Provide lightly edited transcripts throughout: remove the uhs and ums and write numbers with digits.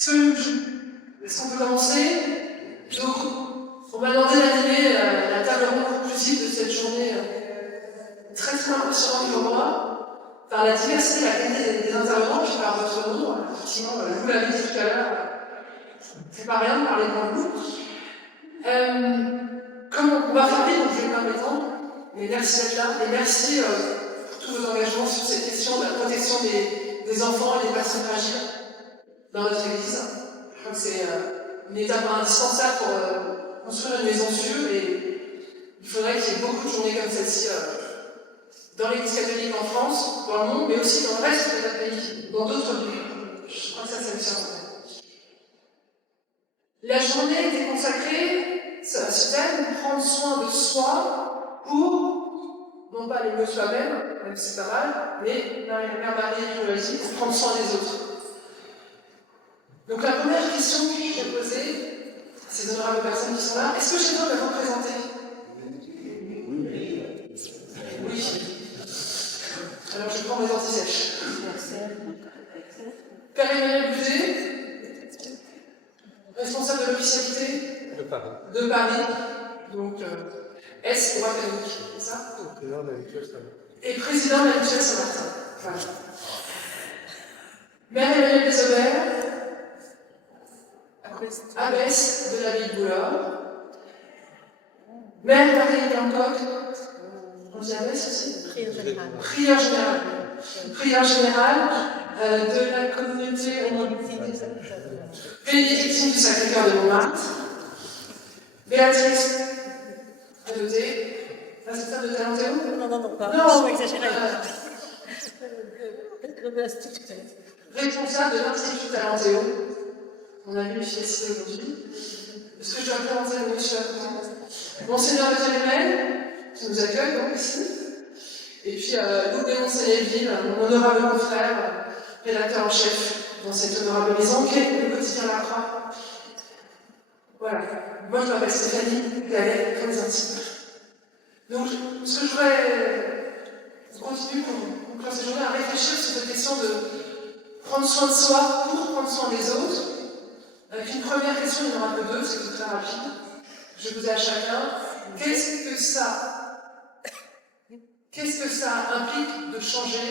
Est-ce qu'on peut commencer? Donc, on m'a demandé d'animer la table ronde conclusive de cette journée très très impressionnante pour moi, par la diversité et la qualité des intervenants, puis par votre nom. Effectivement, vous l'avez dit tout à l'heure, c'est pas rien de parler devant vous. Comme on va faire vite, donc je vais pas m'étendre, mais merci d'être là, et merci pour tous vos engagements sur cette question de la protection des enfants et des personnes fragiles dans notre Église. Je crois que c'est une étape indispensable pour construire une maison sûre, et il faudrait qu'il y ait beaucoup de journées comme celle-ci dans l'Église catholique en France, dans le monde, mais aussi dans le reste de notre pays, dans d'autres pays. Je crois que ça me tient. La journée était consacrée à ce thème, prendre soin de soi pour, non pas aller mieux soi-même, même si c'est pas mal, mais la Mère Marie nous l'a dit, pour prendre soin des autres. Donc la première question que je vais poser à ces honorables personnes qui sont là, est-ce que j'ai besoin de me représenter? Oui. Alors je prends mes antisèches. Père Emmanuel Buzet, responsable de l'officialité de Paris. Donc S pour académique, c'est ça? Et président de la mutuelle Saint-Martin. Voilà. Mère Emmanuel Desaubert, abbesse de l'abbaye de Boulard. Mère Marie Blancoc, on dit abbesse aussi? Prieur général. Prieur général de la communauté bénédictine du Sacré-Cœur de Montmartre. Béatrice Adosé, responsable de Talentéo? Non, pas. Non, faut exagérer. Responsable de l'Institut Talentéo. On a vu les filles aujourd'hui. Est-ce que je dois présenter le monsieur Monseigneur de Félémène, qui nous accueille donc ici. Et puis Louis Monseigneur, mon honorable confrère, rédacteur en chef dans cette honorable maison, qui est le quotidien La Croix. Voilà. Moi je m'appelle Stéphanie Gallet, comme les intimes. Donc, ce que je voudrais continuer pour conclure cette journée à réfléchir sur cette question de prendre soin de soi pour prendre soin des autres. Avec une première question, il y en aura un peu deux, parce que c'est très rapide. Je vous ai à chacun. Qu'est-ce que ça implique de changer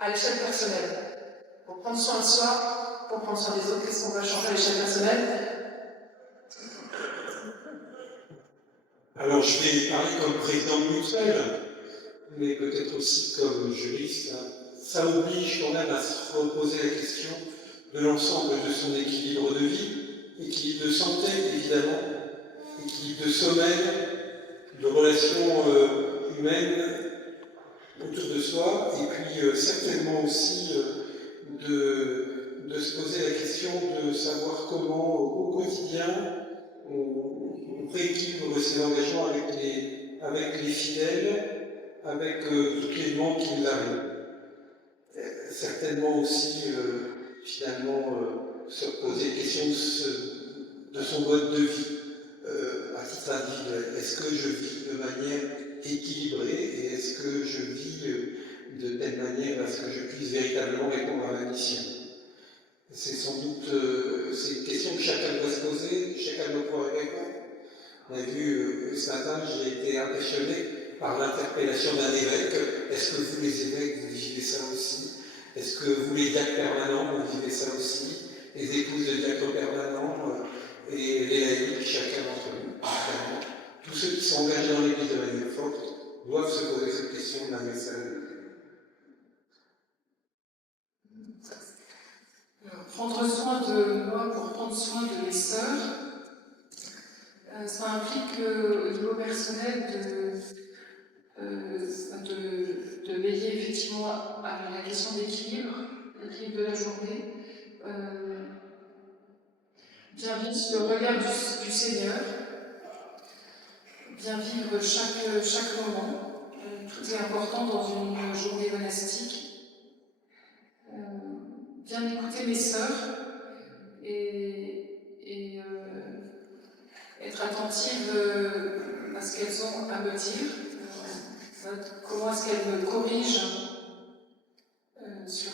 à l'échelle personnelle? Pour prendre soin de soi, pour prendre soin des autres, qu'est-ce qu'on va changer à l'échelle personnelle? Alors, je vais parler comme président de mutuelle, mais peut-être aussi comme juriste. Ça oblige quand même à se reposer la question de l'ensemble de son équilibre de vie, équilibre de santé évidemment, équilibre de sommeil, de relations humaines autour de soi, et puis certainement aussi de se poser la question de savoir comment au quotidien on rééquilibre ses engagements avec les fidèles, avec toutes les demandes qui nous arrivent. Certainement aussi, finalement, se poser la question de son mode de vie à titre individuel. Est-ce que je vis de manière équilibrée et est-ce que je vis de telle manière à ce que je puisse véritablement répondre à ma mission? C'est sans doute c'est une question que chacun doit se poser, chacun doit pouvoir y répondre. On a vu ce matin, j'ai été impressionné par l'interpellation d'un évêque. Est-ce que vous, les évêques, vous vivez ça aussi? Est-ce que vous, les diacres permanents, vous vivez ça aussi? Les épouses de diacres permanents et les laïcs, chacun d'entre nous, évidemment. Tous ceux qui sont engagés dans l'Église de manière forte doivent se poser cette question de la message. Prendre soin de moi pour prendre soin de mes sœurs, ça implique au niveau personnel de veiller effectivement à la question d'équilibre, l'équilibre de la journée, bien vivre le regard du Seigneur, bien vivre chaque moment, tout est important dans une journée monastique. Bien écouter mes sœurs et être attentive à ce qu'elles ont à me dire, comment est-ce qu'elles me corrigent sur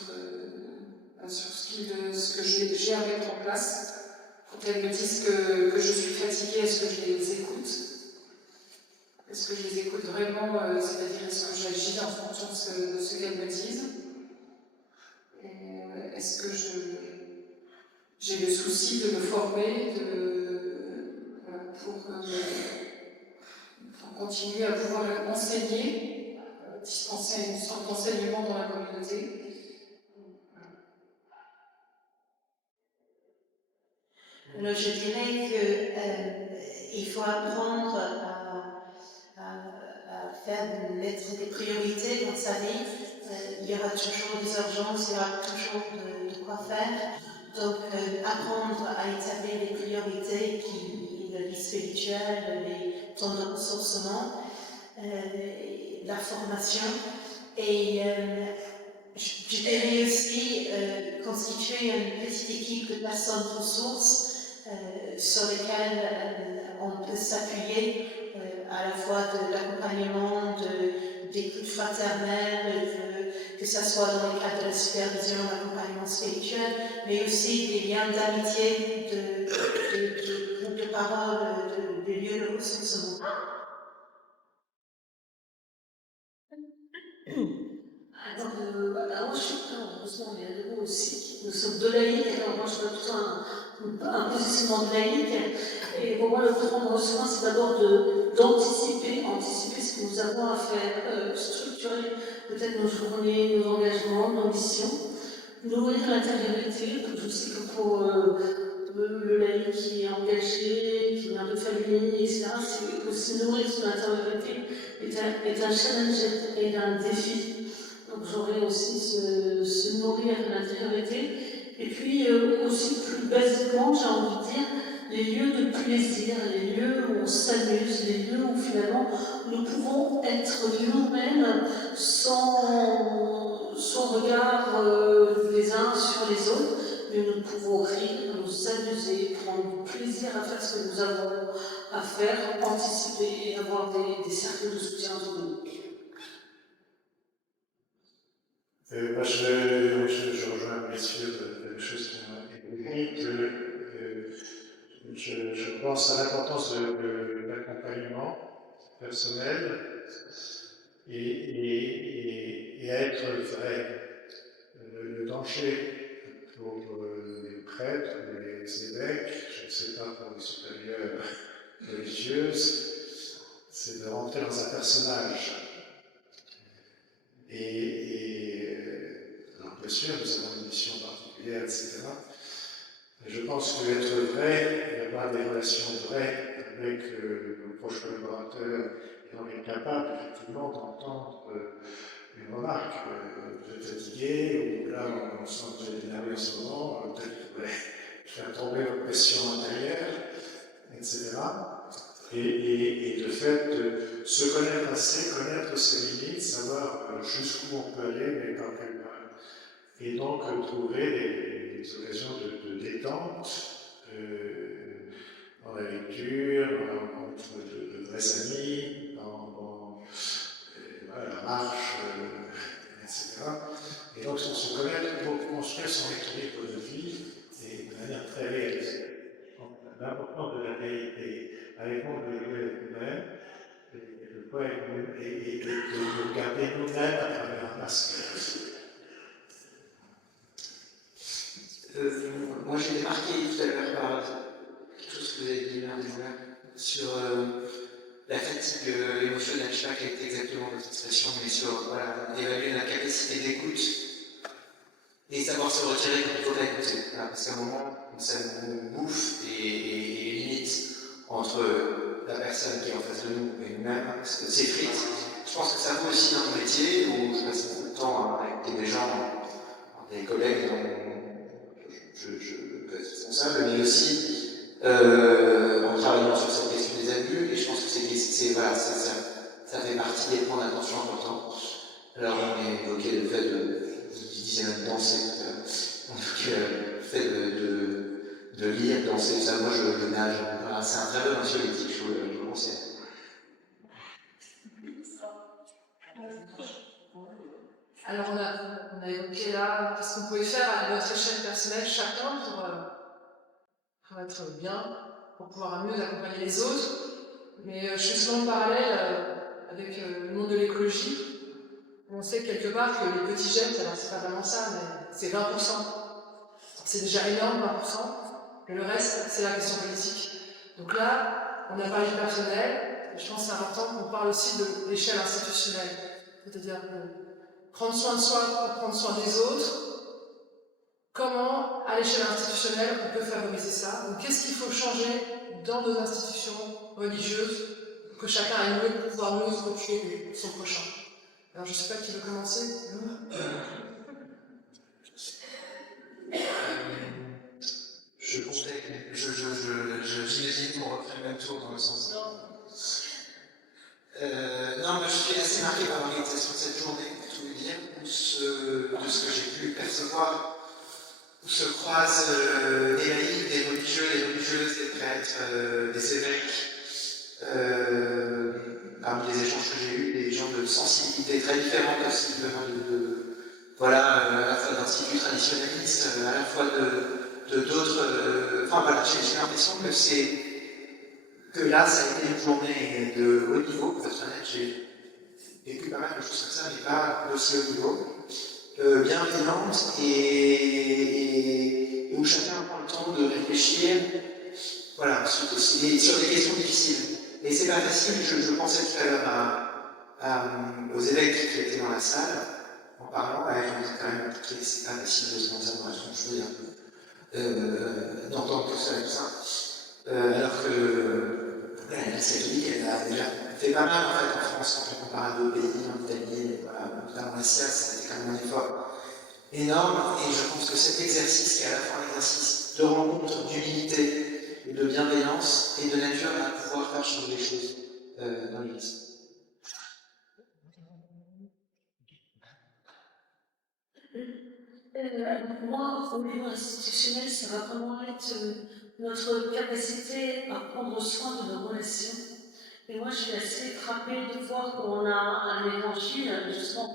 ce que j'ai à mettre en place fasse. Quand elles me disent que je suis fatiguée, est-ce que je les écoute? Est-ce que je les écoute vraiment, c'est-à-dire est-ce que j'agis en fonction de ce qu'elles me disent? Est-ce que j'ai le souci de me former pour continuer à pouvoir enseigner, dispenser une sorte d'enseignement dans la communauté? Alors je dirais qu'il faut apprendre à mettre des priorités dans sa vie. Il y aura toujours des urgences, il y aura toujours de quoi faire. Donc apprendre à établir les priorités, la vie spirituelle, les temps de ressourcement, la formation. Et je dirais aussi constituer une petite équipe de personnes ressources sur lesquelles on peut s'appuyer à la fois de l'accompagnement, d'écoute fraternelle, que ce soit dans le cadre de la supervision, l'accompagnement spirituel, mais aussi des liens d'amitié, de groupes de parole, de lieux de ressourcement. Alors moi je suis heureusement il y a des mots aussi. Nous sommes deux laïcs, alors moi je veux plutôt un positionnement de laïque. Et pour moi le prendre soin c'est d'abord anticiper ce que nous avons à faire, structurer peut-être nos journées, nos engagements, nos missions, nourrir l'intériorité. Je sais que pour le laïc qui est engagé, qui vient de famille, etc., c'est aussi nourrir son intériorité est un challenge et un défi. Donc j'aurais aussi se nourrir l'intériorité. Et puis aussi plus basiquement, j'ai envie de dire, les lieux de plaisir, les lieux où on s'amuse, les lieux où finalement nous pouvons être nous-mêmes sans regard les uns sur les autres, mais nous pouvons rire, nous amuser, prendre du plaisir à faire ce que nous avons à faire, anticiper et avoir des cercles de soutien autour de nous. Je rejoins messieurs des choses qui ont été dites. Je pense à l'importance de l'accompagnement personnel et à être vrai. Le danger pour les prêtres, les évêques, je ne sais pas pour les supérieurs religieuses, c'est de rentrer dans un personnage. Alors bien sûr, nous avons une mission particulière, etc. Mais je pense qu'être vrai, et avoir des relations vraies avec nos proches collaborateurs, et on est capable effectivement d'entendre une remarque. Vous êtes fatigué, ou là on sent que vous êtes énervé en ce moment, peut-être que vous pouvez faire tomber votre pression intérieure, etc. Et de fait, se connaître assez, connaître ses limites, savoir jusqu'où on peut aller, mais par quel mal. Et donc trouver des occasions de détente dans la lecture, dans la rencontre de vrais amis, dans la marche, etc. Et donc se connaître pour construire son équilibre de vie et de manière très réaliste. L'importance de la réalité, avec moi de jouer avec nous-mêmes, et de regarder nous-mêmes à travers un masque. Moi j'ai été marqué tout à l'heure par quelque chose que vous avez dit sur la fatigue émotionnelle, je ne sais pas quelle était exactement votre expression, mais sur évaluer la capacité d'écoute et savoir se retirer quand il faut écouter. Parce qu'à un moment, ça nous bouffe et limite entre la personne qui est en face de nous et nous-mêmes, s'effrite. Je pense que ça vaut aussi dans mon métier où je passe beaucoup de temps avec des gens, des collègues dont je peux être responsable, mais aussi en travaillant sur cette question des abus, et je pense que ça fait partie des points d'attention importants. Alors on a évoqué le fait vous disiez même danser tout à l'heure, donc le fait de lire, danser, tout ça, moi je nage, voilà, c'est un très bon anxiolytique, je vous le conseille. Alors on a évoqué là qu'est-ce qu'on pouvait faire à notre échelle personnelle chacun pour être bien, pour pouvoir mieux accompagner les autres. Mais je fais souvent le parallèle avec le monde de l'écologie. On sait quelque part que les petits gestes, alors c'est pas vraiment ça, mais c'est 20%. C'est déjà énorme, 20%. Et le reste, c'est la question politique. Donc là, on a parlé du personnel, et je pense que c'est important qu'on parle aussi de l'échelle institutionnelle. C'est-à-dire que prendre soin de soi pour prendre soin des autres, comment, à l'échelle institutionnelle, on peut favoriser ça? Donc qu'est-ce qu'il faut changer dans nos institutions religieuses pour que chacun ait mieux pouvoir mieux se occuper de son prochain? Alors je ne sais pas qui veut commencer. Je comptais, j'imagine qu'on refait le même tour dans le sens. Non, mais je suis assez marqué par l'organisation de cette journée, pour tout vous dire, de ce que j'ai pu percevoir, où se croisent des laïcs, des religieux, des religieuses, des prêtres, des évêques. Parmi les échanges que j'ai eus, des gens de sensibilité très différentes aussi, voilà, à la fois d'instituts traditionnalistes, à la fois d'autres. Enfin voilà, j'ai l'impression que là, ça a été une journée de haut niveau. Pour être honnête, j'ai vécu pas mal de choses comme ça, mais pas d'aussi haut niveau. Bienveillante et où chacun prend le temps de réfléchir, voilà, sur des questions difficiles. Et c'est pas facile, je pensais tout à l'heure aux évêques qui étaient dans la salle, en parlant, on dit quand même que c'est pas facile de se lancer dans la chose, d'entendre tout ça et tout ça. Alors que la catholique, elle a déjà fait pas mal en fait en France quand on compare à d'autres pays, en Italie, voilà, notamment la SIAS, ça a été quand même un effort énorme, et je pense que cet exercice, qui est à la fois un exercice de rencontre, d'humilité, et de bienveillance, et de nature à pouvoir faire changer les choses dans l'Église. Moi, au niveau institutionnel, ça va vraiment être notre capacité à prendre soin de nos relations. Et moi, je suis assez frappée de voir qu'on a un évangile, justement,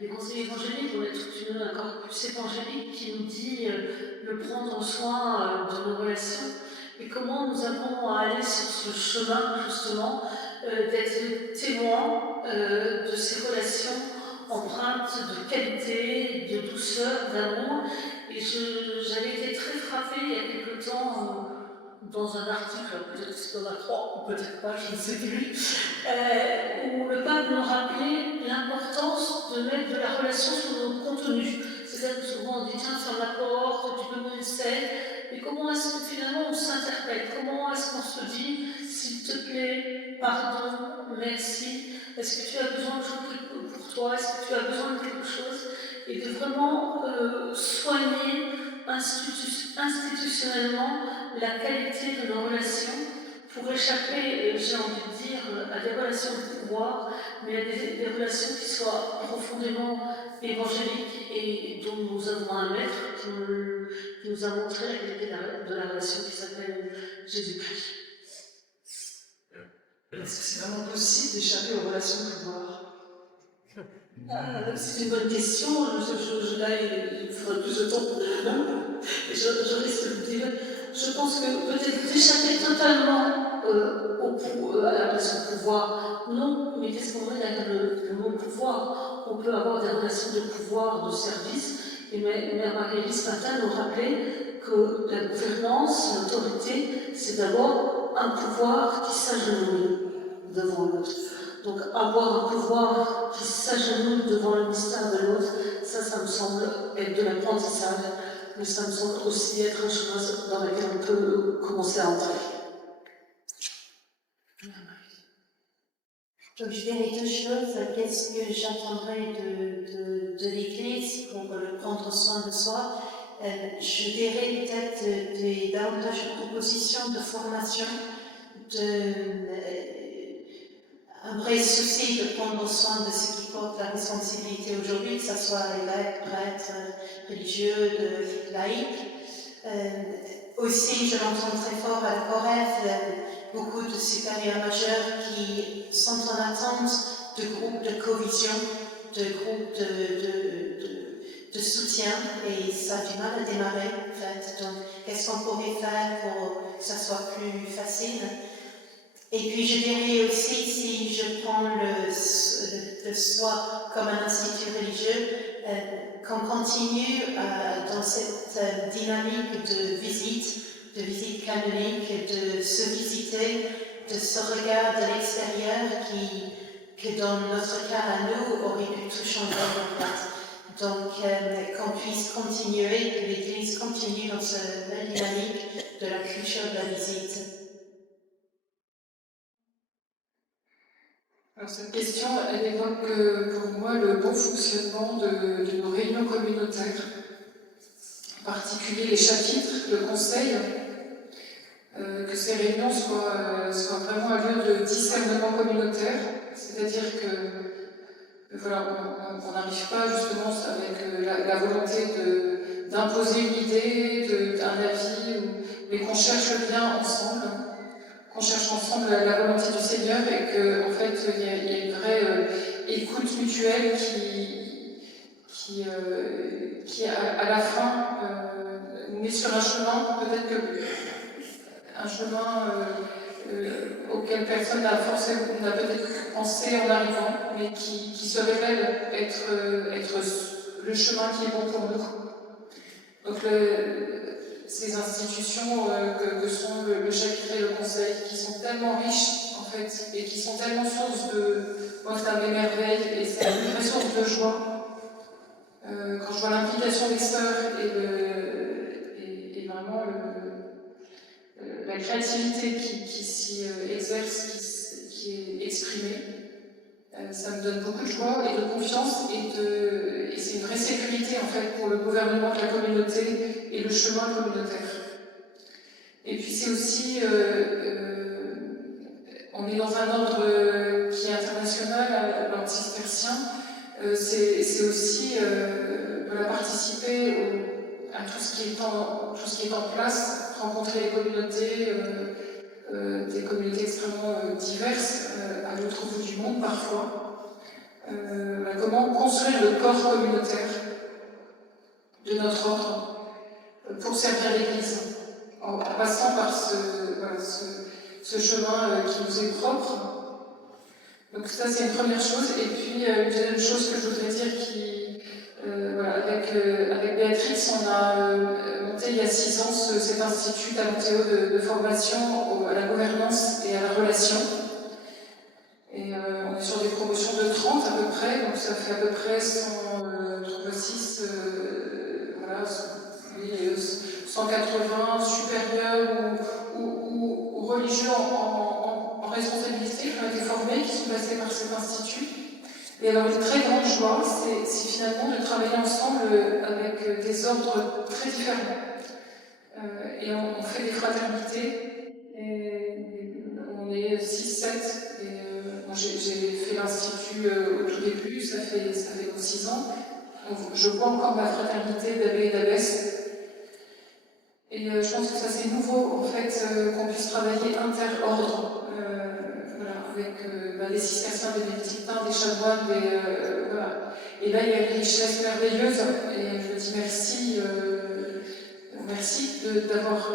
des conseils évangéliques, on est toute une corpus évangélique qui nous dit de prendre soin de nos relations. Et comment nous avons à aller sur ce chemin, justement, d'être témoins de ces relations empreintes de qualité, de douceur, d'amour. Et j'avais été très frappée il y a quelque temps dans un article, peut-être que c'est dans la 3 ou peut-être pas, je ne sais plus, où le pape nous rappelait l'importance de mettre de la relation sur nos contenus. C'est-à-dire que souvent on dit tiens, ferme la porte, tu peux me laisser. Mais comment est-ce que finalement on s'interprète? Comment est-ce qu'on se dit s'il te plaît, pardon, merci? Est-ce que tu as besoin de chose pour toi? Est-ce que tu as besoin de quelque chose? Et de vraiment soigner institutionnellement la qualité de nos relations pour échapper, j'ai envie de dire, à des relations de pouvoir, mais à des relations qui soient profondément évangéliques et dont nous avons un maître qui nous a montré la qualité de la relation qui s'appelle Jésus-Christ. Est-ce que c'est vraiment possible d'échapper aux relations de pouvoir? C'est une bonne question. Là, il faudrait plus de temps. Je risque de dire. Je pense que peut-être d'échapper totalement à la relation de pouvoir. Non, mais qu'est-ce qu'on met derrière le mot pouvoir? On peut avoir des relations de pouvoir, de service. Et Mère Marguerite ce matin nous rappelait que la gouvernance, l'autorité, c'est d'abord un pouvoir qui s'agenouille devant l'autre. Donc avoir un pouvoir qui s'agenouille devant le mystère de l'autre, ça me semble être de l'apprentissage, mais ça me semble aussi être une chose dans laquelle on peut commencer à entrer. Donc je dirais deux choses. Qu'est-ce que j'attendrai de l'Église pour prendre soin de soi? Je dirais peut-être davantage de propositions de formation, un vrai souci de prendre soin de ceux qui portent la responsabilité aujourd'hui, que ce soit évêques, prêtres, religieux, laïcs. Aussi, je l'entends très fort à la Corrève, beaucoup de supérieurs majeurs qui sont en attente de groupes de cohésion, de groupes de soutien et ça a du mal à démarrer en fait. Donc, qu'est-ce qu'on pourrait faire pour que ça soit plus facile? Et puis, je dirais aussi, si je prends le soi comme un institut religieux, qu'on continue dans cette dynamique de visite canonique, de se visiter, de ce regard de l'extérieur que dans notre cas à nous aurait pu tout changer en fait. Donc qu'on puisse continuer, que l'Église continue dans cette dynamique de la culture de la visite. Alors cette question, elle évoque pour moi le bon fonctionnement de nos réunions communautaires, en particulier les chapitres, le conseil, que ces réunions soient vraiment un lieu de discernement communautaire, c'est-à-dire que voilà, on n'arrive pas justement avec la volonté d'imposer une idée, un avis, mais qu'on cherche le bien ensemble, qu'on cherche ensemble la volonté du Seigneur et qu'en fait il y a une vraie écoute mutuelle qui à la fin nous met sur un chemin, peut-être que un chemin auquel personne n'a peut-être pensé en arrivant, mais qui se révèle être le chemin qui est bon pour nous. Donc ces institutions que sont le chapitre et le conseil, qui sont tellement riches en fait, et qui sont tellement source moi ça m'émerveille et c'est une vraie source de joie. Quand je vois l'implication des sœurs et vraiment la créativité qui s'y exerce, qui est exprimée, ça me donne beaucoup de joie et de confiance et c'est une vraie sécurité en fait pour le gouvernement de la communauté et le chemin communautaire. Et puis c'est aussi, on est dans un ordre qui est international, l'ordre cistercien, c'est aussi participer à tout ce qui est en place, rencontrer les communautés, des communautés extrêmement diverses, à l'autre bout du monde parfois. Comment construire le corps communautaire de notre ordre pour servir l'Église, en passant par ce chemin qui nous est propre. Donc ça c'est une première chose, et puis une deuxième chose que je voudrais dire avec Béatrix, on a monté il y a 6 ans cet institut Talentéo de formation à la gouvernance et à la relation. Et on est sur des promotions de 30 à peu près, donc ça fait à peu près 136, 180 supérieurs ou religieux en responsabilité qui ont été formés, qui sont passés par cet institut. Et alors une très grande joie, c'est finalement de travailler ensemble avec des ordres très différents. Et on fait des fraternités, et on est 6-7. J'ai fait l'institut au tout début, ça fait 6 ans. Je vois encore ma fraternité d'abbé et d'abbesse. Et je pense que ça c'est nouveau en fait qu'on puisse travailler inter-ordre. Avec des cisterciens, des bénédictins, des chanoines, Et là, il y a une richesse merveilleuse, et je dis merci d'avoir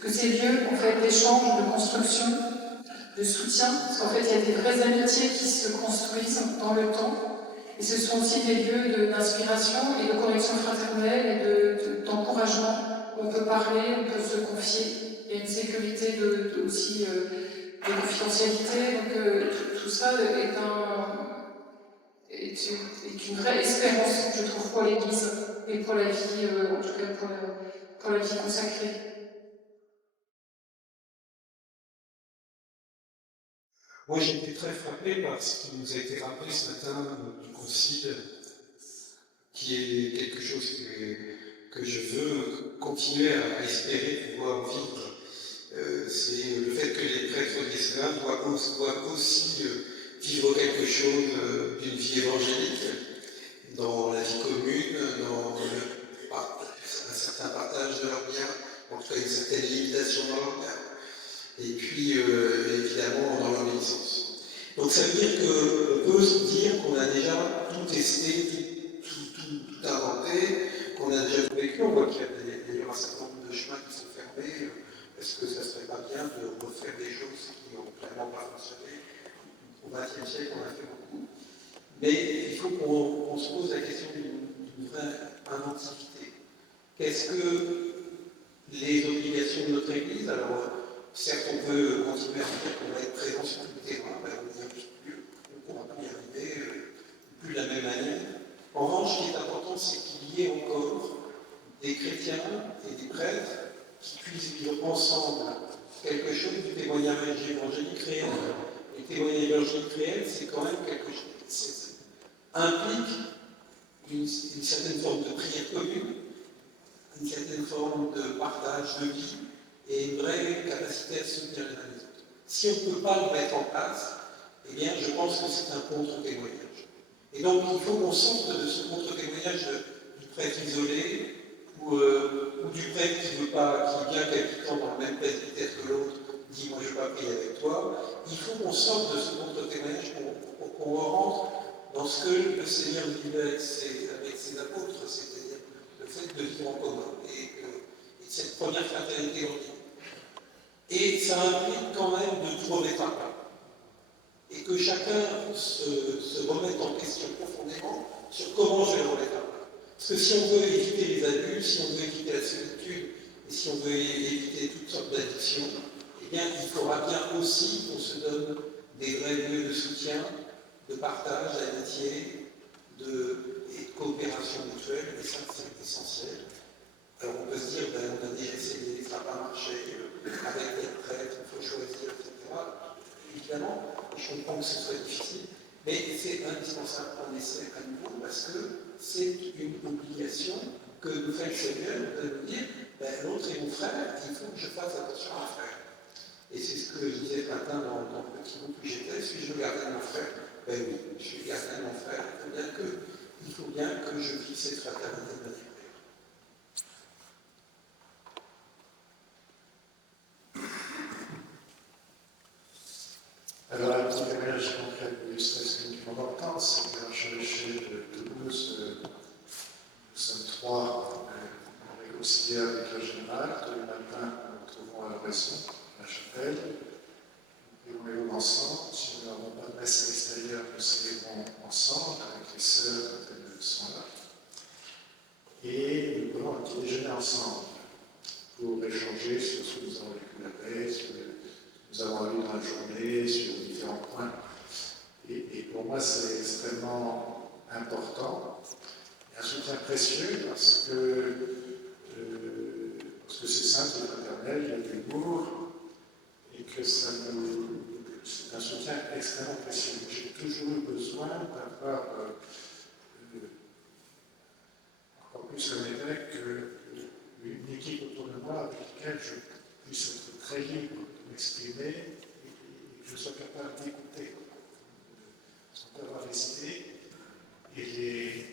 que ces lieux en fait, d'échange, de construction, de soutien, parce qu'en fait, il y a des vraies amitiés qui se construisent dans le temps, et ce sont aussi des lieux d'inspiration et de connexion fraternelle et d'encouragement où on peut parler, on peut se confier. Il y a une sécurité aussi de confidentialité, donc tout ça est une vraie espérance, je trouve, pour l'Église et pour la vie, en tout cas pour la vie consacrée. Moi, j'ai été très frappé par ce qui nous a été rappelé ce matin du concile, qui est quelque chose que je veux continuer à espérer pouvoir vivre. C'est le fait que les prêtres diocésains doivent aussi vivre quelque chose d'une vie évangélique dans la vie commune, dans un certain partage de leurs biens, en tout cas une certaine limitation dans leurs biens, et puis évidemment dans l'obéissance. Donc Donc ça veut dire qu'on peut se dire qu'on a déjà tout testé, tout inventé, qu'on a déjà tout vécu. On voit qu'il y a d'ailleurs un certain nombre de chemins qui sont fermés. Est-ce que ça ne serait pas bien de refaire des choses qui n'ont clairement pas fonctionné? Au XXe siècle, on a fait beaucoup. Mais il faut qu'on se pose la question d'une vraie inventivité. Qu'est-ce que les obligations de notre Église? Alors, certes, on peut continuer à dire qu'on va être présent sur tout le terrain, ben, on n'y arrive plus, on ne pourra plus y arriver, plus de la même manière. En revanche, ce qui est important, c'est qu'il y ait encore des chrétiens et des prêtres qui puissent vivre ensemble quelque chose du témoignage évangélique réel. Le témoignage évangélique réel, c'est quand même quelque chose qui implique une certaine forme de prière commune, une certaine forme de partage de vie et une vraie capacité à se soutenir les uns les autres. Si on ne peut pas le mettre en place, eh bien, je pense que c'est un contre-témoignage. Et donc, il faut qu'on sorte de ce contre-témoignage du prêtre isolé ou du prêtre qui veut pas, qui vient quelque temps dans le même presbytère que l'autre, dit moi je ne veux pas prier avec toi. Il faut qu'on sorte de ce contre-témoignage pour qu'on rentre dans ce que le Seigneur vivait avec ses apôtres, c'est-à-dire le fait de vivre en commun et de cette première fraternité en vie. Et ça implique quand même de tout remettre à plat. Et que chacun se remette en question profondément sur comment je vais le remettre à plat. Parce que si on veut éviter les abus, si on veut éviter la solitude, et si on veut éviter toutes sortes d'addictions, eh bien, il faudra bien aussi qu'on se donne des vrais lieux de soutien, de partage, d'amitié, et de coopération mutuelle, et ça, c'est essentiel. Alors, on peut se dire, ben, on a déjà essayé, ça n'a pas marché, avec les prêtres, il faut choisir, etc. Évidemment, je comprends que ce soit difficile, mais c'est indispensable qu'on essaie à nouveau, parce que c'est une obligation que nous fait le Seigneur de nous dire, ben, l'autre est mon frère, il faut que je fasse attention à mon frère. Et c'est ce que je disais ce matin dans le petit groupe où j'étais, suis-je le gardien de mon frère? Ben oui, je suis le gardien de mon frère, il faut bien que je vive cette fraternité de manière. Alors, un petit témoignage concret de l'illustration du moment c'est que l'archevêché de Toulouse, nous sommes trois réconciliés avec le général. Tous les matins, nous nous retrouvons à l'oraison, à la chapelle. Nous prions ensemble. Si nous n'avons pas de messe à l'extérieur, nous célébrons ensemble avec les sœurs quand elles sont là. Et nous prenons un petit déjeuner ensemble pour échanger sur ce que nous avons vécu la veille, sur ce que nous avons vu dans la journée, sur différents points. Et pour moi, c'est extrêmement important, et un soutien précieux parce que c'est simple, c'est fraternel, il y a de l'humour, et que c'est un soutien extrêmement précieux. J'ai toujours eu besoin d'avoir, encore plus comme évêque, une équipe autour de moi avec laquelle je puisse être très libre de m'exprimer et que je sois capable d'écouter, sans avoir des idées, et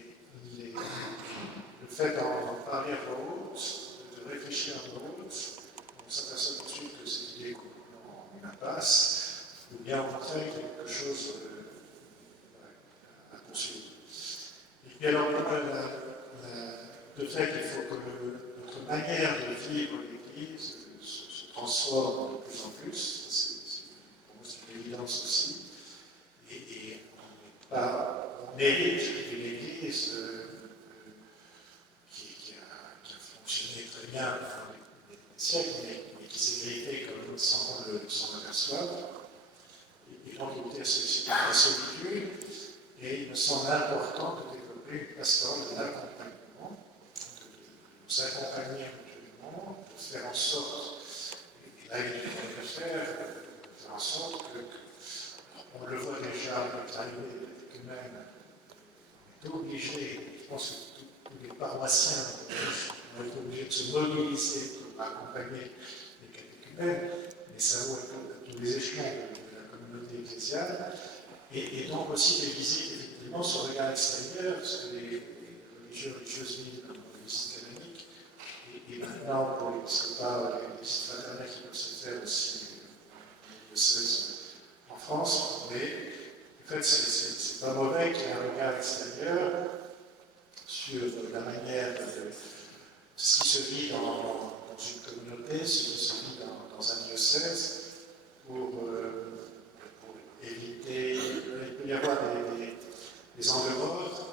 le fait d'en parler à voix haute, de réfléchir à voix haute, on s'aperçoit tout de suite que cette idée qu'on une impasse, ou bien au contraire quelque chose à poursuivre. Et puis alors, le fait qu'il faut que notre manière de vivre l'Église se transforme de plus en plus, pour moi c'est une évidence aussi, et on hérite d'une Église qui a fonctionné très bien pendant des siècles, mais qui s'est grippée comme sans qu'on s'en aperçoive, et donc il était associé à la solitude, et il me semble important de développer une pastorale de l'accompagnement, de nous accompagner mutuellement, de faire en sorte, et là il faut le faire en sorte que, on le voit déjà avec l'arrivée de l'écumène, on est obligé, je pense que tous les paroissiens vont être obligés de se mobiliser pour accompagner les catéchumènes, mais ça vaut à tous les échelons de la communauté ecclésiale, et donc aussi des visites effectivement sur le regard extérieur, parce que les religieuses vivent dans le visite canonique, et maintenant pour l'épiscopat, les visites fraternelles qui peuvent se faire aussi le 16 en France, mais En fait, c'est pas mauvais qu'il y ait un regard extérieur sur la manière de ce qui se vit dans une communauté, ce qui se vit dans un diocèse, pour éviter. Il peut y avoir des angles morts,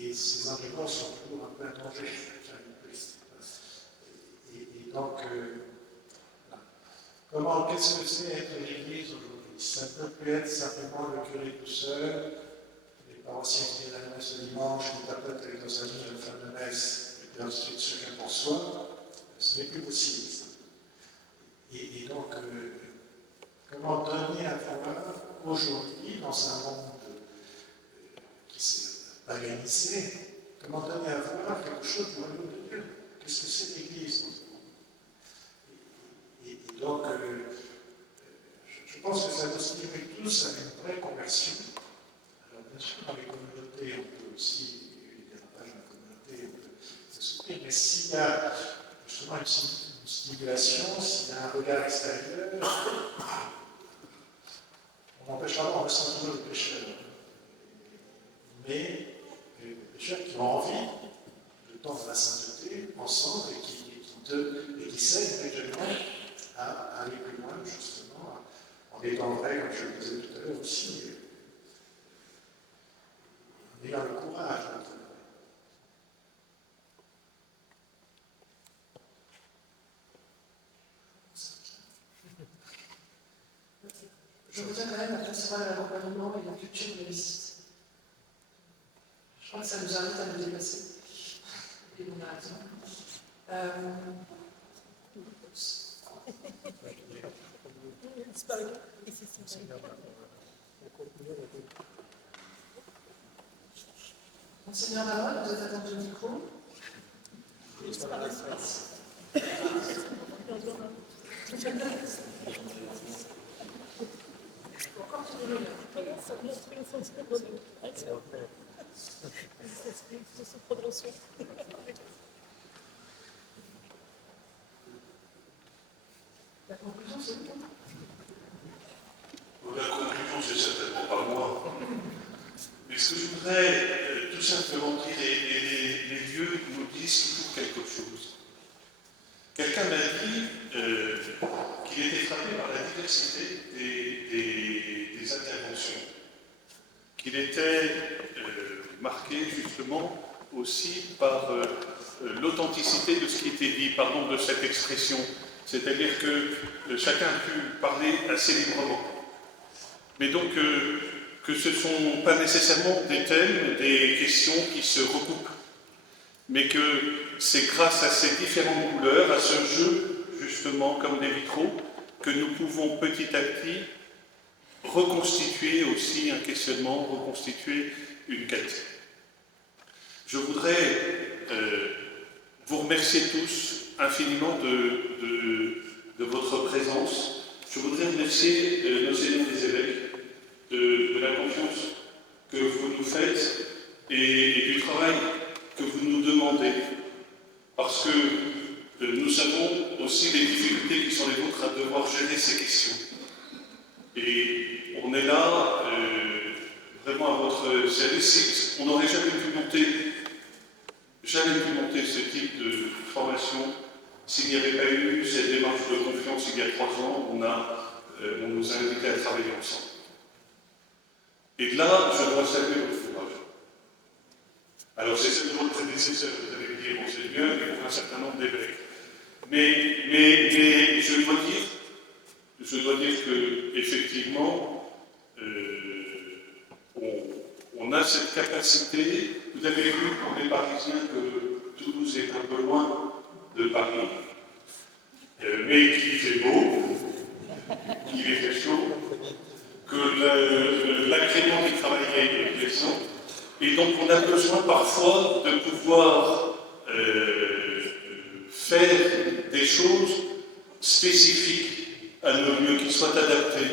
et ces angles morts sont toujours un peu un danger. Et donc, qu'est-ce que c'est être l'Église aujourd'hui? Ça ne peut plus être simplement le curé tout seul, les paroissiens qui viennent à la messe le dimanche, qui tapotent avec nos amis à la fin de la messe, et puis ensuite chacun pour soi. Ce n'est plus possible. Et donc, comment donner à voir aujourd'hui, dans un monde qui s'est paganisé, comment donner à voir quelque chose du royaume de Dieu? Qu'est-ce que c'est l'Église dans ce monde? Et donc, je pense que ça nous stimule tous à une vraie conversion. Alors, bien sûr, dans les communautés, on peut aussi, il y a davantage dans la communauté, on peut se soutenir, mais s'il y a justement une stimulation, s'il y a un regard extérieur, on n'empêchera pas, on ressent toujours les pécheurs. Mais les pécheurs qui ont envie de tendre à la sainteté ensemble et qui s'aident mutuellement à aller plus loin, justement, en étant vrai, comme je le disais tout à l'heure aussi, en ayant le courage d'être vrai. Je reviens quand même à percevoir l'accompagnement et la culture de la visite. Je crois que ça nous invite à nous dépasser. Et on a raison. Monseigneur Lamotte, vous êtes attendu au micro. La conclusion, c'est vous. La conclusion, c'est certainement pas moi. Mais ce que je voudrais tout simplement dire, les lieux nous disent toujours quelque chose. Quelqu'un m'a dit qu'il était frappé par la diversité des interventions, qu'il était marqué justement aussi par l'authenticité de ce qui était dit, pardon de cette expression, c'est-à-dire que chacun a pu parler assez librement. Mais donc que ce ne sont pas nécessairement des thèmes, des questions qui se recoupent, mais que c'est grâce à ces différentes couleurs, à ce jeu, justement, comme des vitraux, que nous pouvons petit à petit reconstituer aussi un questionnement, reconstituer une quête. Je voudrais vous remercier tous infiniment de votre présence. Je voudrais remercier nos seigneurs des évêques de la confiance que vous nous faites et du travail que vous nous demandez, parce que nous savons aussi les difficultés qui sont les vôtres à devoir gérer ces questions. Et on est là vraiment à votre service. On n'aurait jamais pu monter ce type de formation s'il n'y avait pas eu cette démarche de confiance il y a 3 ans. On nous a invités à travailler ensemble. Et là, je dois saluer votre courage. Alors, c'est celle de votre prédécesseur, vous avez dit, Monseigneur, et pour un certain nombre d'évêques. Mais je dois dire que, effectivement, on a cette capacité. Vous avez vu pour les Parisiens que Toulouse est un peu loin de Paris, mais qu'il fait beau, qu'il fait chaud, que l'agrément du travail est plaisant, et donc on a besoin parfois de pouvoir faire des choses spécifiques à nos lieux qui soient adaptés.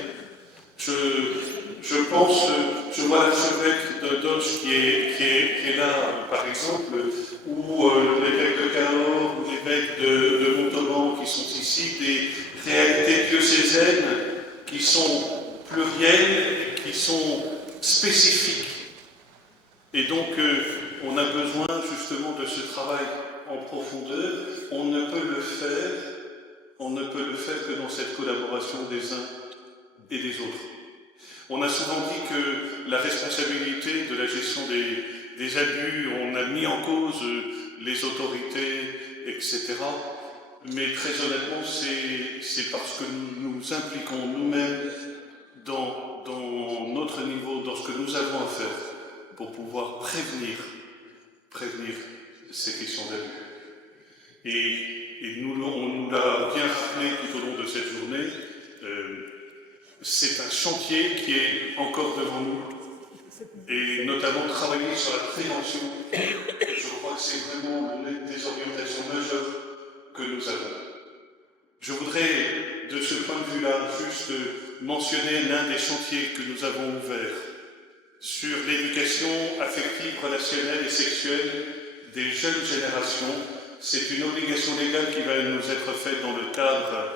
Je pense, je vois l'archevêque de Dodge qui est là, par exemple, ou l'évêque de Cahors, ou l'évêque de Montauban qui sont ici, des réalités diocésaines qui sont pluriels, qui sont spécifiques. Et donc, on a besoin justement de ce travail en profondeur. On ne peut le faire que dans cette collaboration des uns et des autres. On a souvent dit que la responsabilité de la gestion des abus, on a mis en cause les autorités, etc. Mais très honnêtement, c'est parce que nous nous impliquons nous-mêmes dans notre niveau, dans ce que nous avons à faire, pour pouvoir prévenir ces questions d'abus. Et on nous l'a bien rappelé tout au long de cette journée, c'est un chantier qui est encore devant nous, et notamment travailler sur la prévention. Je crois que c'est vraiment l'une des orientations majeures que nous avons. Je voudrais, de ce point de vue-là, juste mentionner l'un des chantiers que nous avons ouverts sur l'éducation affective, relationnelle et sexuelle des jeunes générations. C'est une obligation légale qui va nous être faite dans le cadre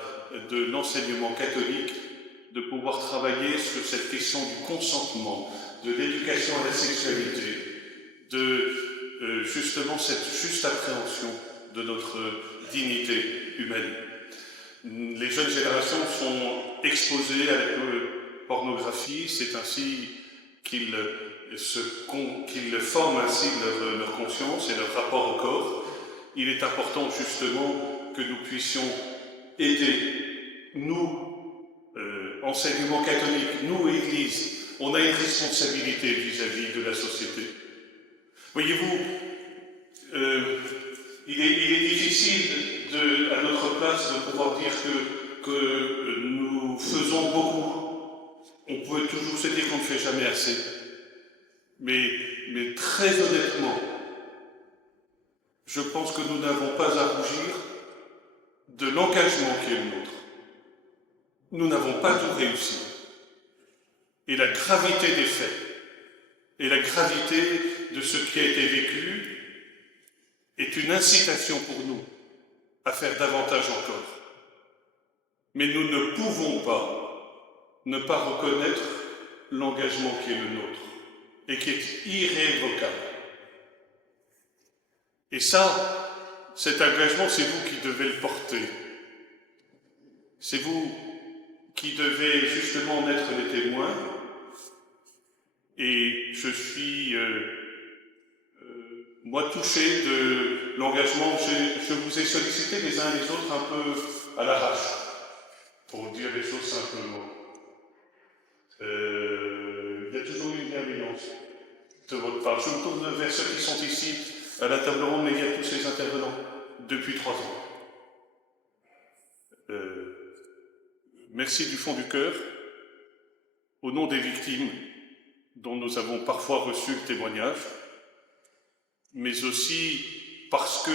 de l'enseignement catholique, de pouvoir travailler sur cette question du consentement, de l'éducation à la sexualité, de justement cette juste appréhension de notre dignité humaine. Les jeunes générations sont exposées à la pornographie, c'est ainsi qu'ils forment ainsi leur conscience et leur rapport au corps. Il est important justement que nous puissions aider, nous, enseignement catholique, nous, Église, on a une responsabilité vis-à-vis de la société. Voyez-vous, il est difficile à notre place de pouvoir dire que nous faisons beaucoup. On peut toujours se dire qu'on ne fait jamais assez. Mais très honnêtement, je pense que nous n'avons pas à rougir de l'engagement qui est le nôtre. Nous n'avons pas tout réussi. Et la gravité des faits, et la gravité de ce qui a été vécu, est une incitation pour nous à faire davantage encore. Mais nous ne pouvons pas ne pas reconnaître l'engagement qui est le nôtre, et qui est irrévocable. Et ça, cet engagement, c'est vous qui devez le porter. C'est vous qui devez justement en être les témoins. Et je suis, moi, touché de l'engagement. Je vous ai sollicité les uns et les autres un peu à l'arrache, pour dire les choses simplement. Il y a toujours eu une bienveillance de votre part. Je me tourne vers ceux qui sont ici à la table ronde, mais il y a tous ces intervenants depuis 3 ans. Merci du fond du cœur, au nom des victimes dont nous avons parfois reçu le témoignage, mais aussi parce que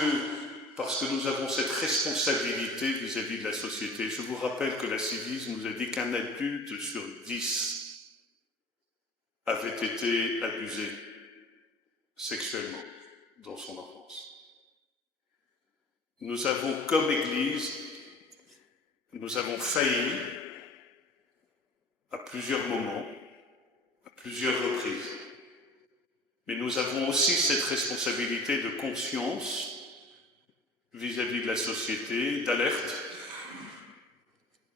nous avons cette responsabilité vis-à-vis de la société. Je vous rappelle que la Civis nous a dit qu'un adulte sur 10 avait été abusé sexuellement dans son enfance. Nous avons, comme Église, nous avons failli à plusieurs moments, à plusieurs reprises. Mais nous avons aussi cette responsabilité de conscience vis-à-vis de la société, d'alerte.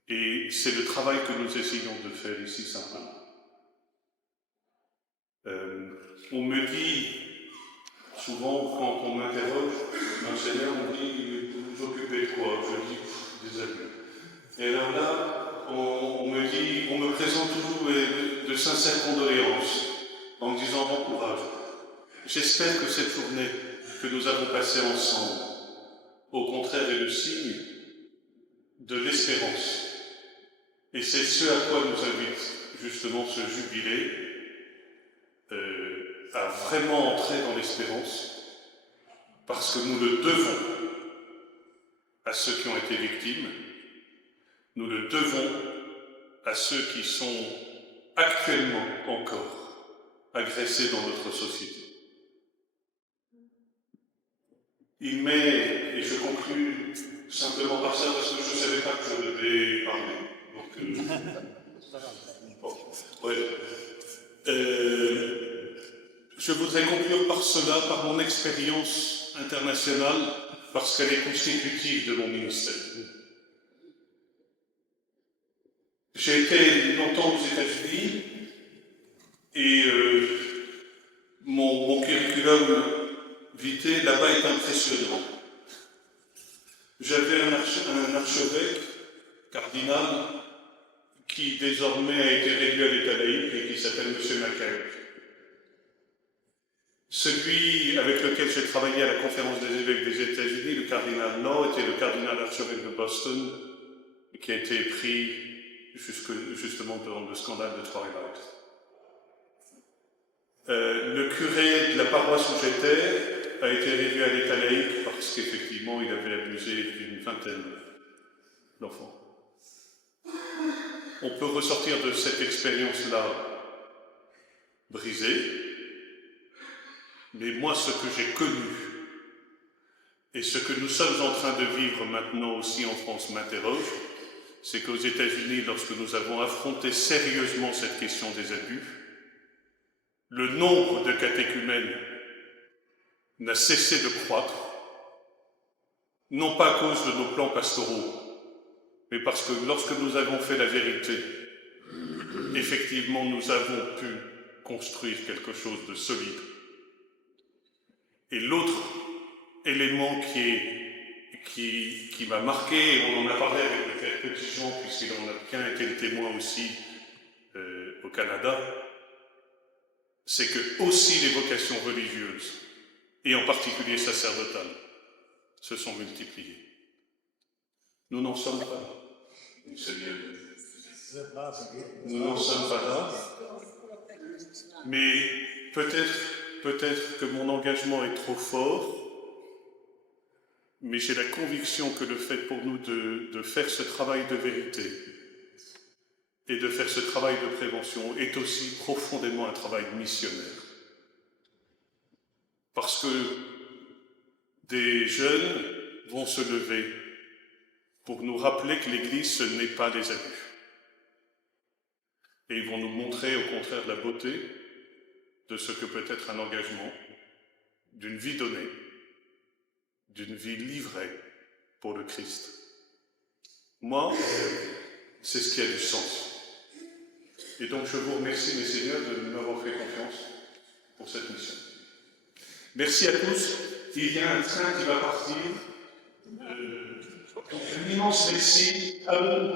Et c'est le travail que nous essayons de faire ici simplement. On me dit, souvent quand on m'interroge, l'enseignant me dit, vous vous occupez de quoi? Je dis, des abus. Et alors là, on me présente toujours de sincères condoléances, en me disant bon courage. J'espère que cette journée que nous avons passée ensemble, au contraire, est le signe de l'espérance. Et c'est ce à quoi nous invite justement ce jubilé, à vraiment entrer dans l'espérance, parce que nous le devons à ceux qui ont été victimes, nous le devons à ceux qui sont actuellement encore agressés dans notre société. Il m'est, et je conclus simplement par ça, parce que je ne savais pas que je devais parler. Donc, Bon, ouais. Je voudrais conclure par cela, par mon expérience internationale, parce qu'elle est constitutive de mon ministère. J'ai été longtemps aux États-Unis et mon curriculum vitae là-bas est impressionnant. J'avais un archevêque cardinal qui désormais a été réduit à l'état laïque et qui s'appelle M. Mackay. Celui avec lequel j'ai travaillé à la conférence des évêques des États-Unis, le cardinal Law, était le cardinal archevêque de Boston, qui a été pris justement devant le scandale de Twilight. Le curé de la paroisse où j'étais a été réduit à l'état laïque parce qu'effectivement il avait abusé d'une vingtaine d'enfants. On peut ressortir de cette expérience-là brisée, mais moi ce que j'ai connu et ce que nous sommes en train de vivre maintenant aussi en France m'interroge, c'est qu'aux États-Unis, lorsque nous avons affronté sérieusement cette question des abus, le nombre de catéchumènes n'a cessé de croître, non pas à cause de nos plans pastoraux, mais parce que lorsque nous avons fait la vérité, effectivement, nous avons pu construire quelque chose de solide. Et l'autre élément qui m'a marqué, et on en a parlé avec le père Petit-Jean, puisqu'il en a bien été le témoin aussi au Canada, c'est que aussi les vocations religieuses, et en particulier sacerdotales, se sont multipliées. Nous n'en sommes pas là. C'est bien. Nous n'en sommes pas là. Mais peut-être que mon engagement est trop fort, mais j'ai la conviction que le fait pour nous de faire ce travail de vérité et de faire ce travail de prévention est aussi profondément un travail missionnaire. Parce que des jeunes vont se lever pour nous rappeler que l'Église, ce n'est pas des abus. Et ils vont nous montrer au contraire la beauté de ce que peut être un engagement, d'une vie donnée, d'une vie livrée pour le Christ. Moi, c'est ce qui a du sens. Et donc je vous remercie, mes seigneurs, de m'avoir fait confiance pour cette mission. Merci à tous. Il y a un train qui va partir. Donc un immense merci à vous.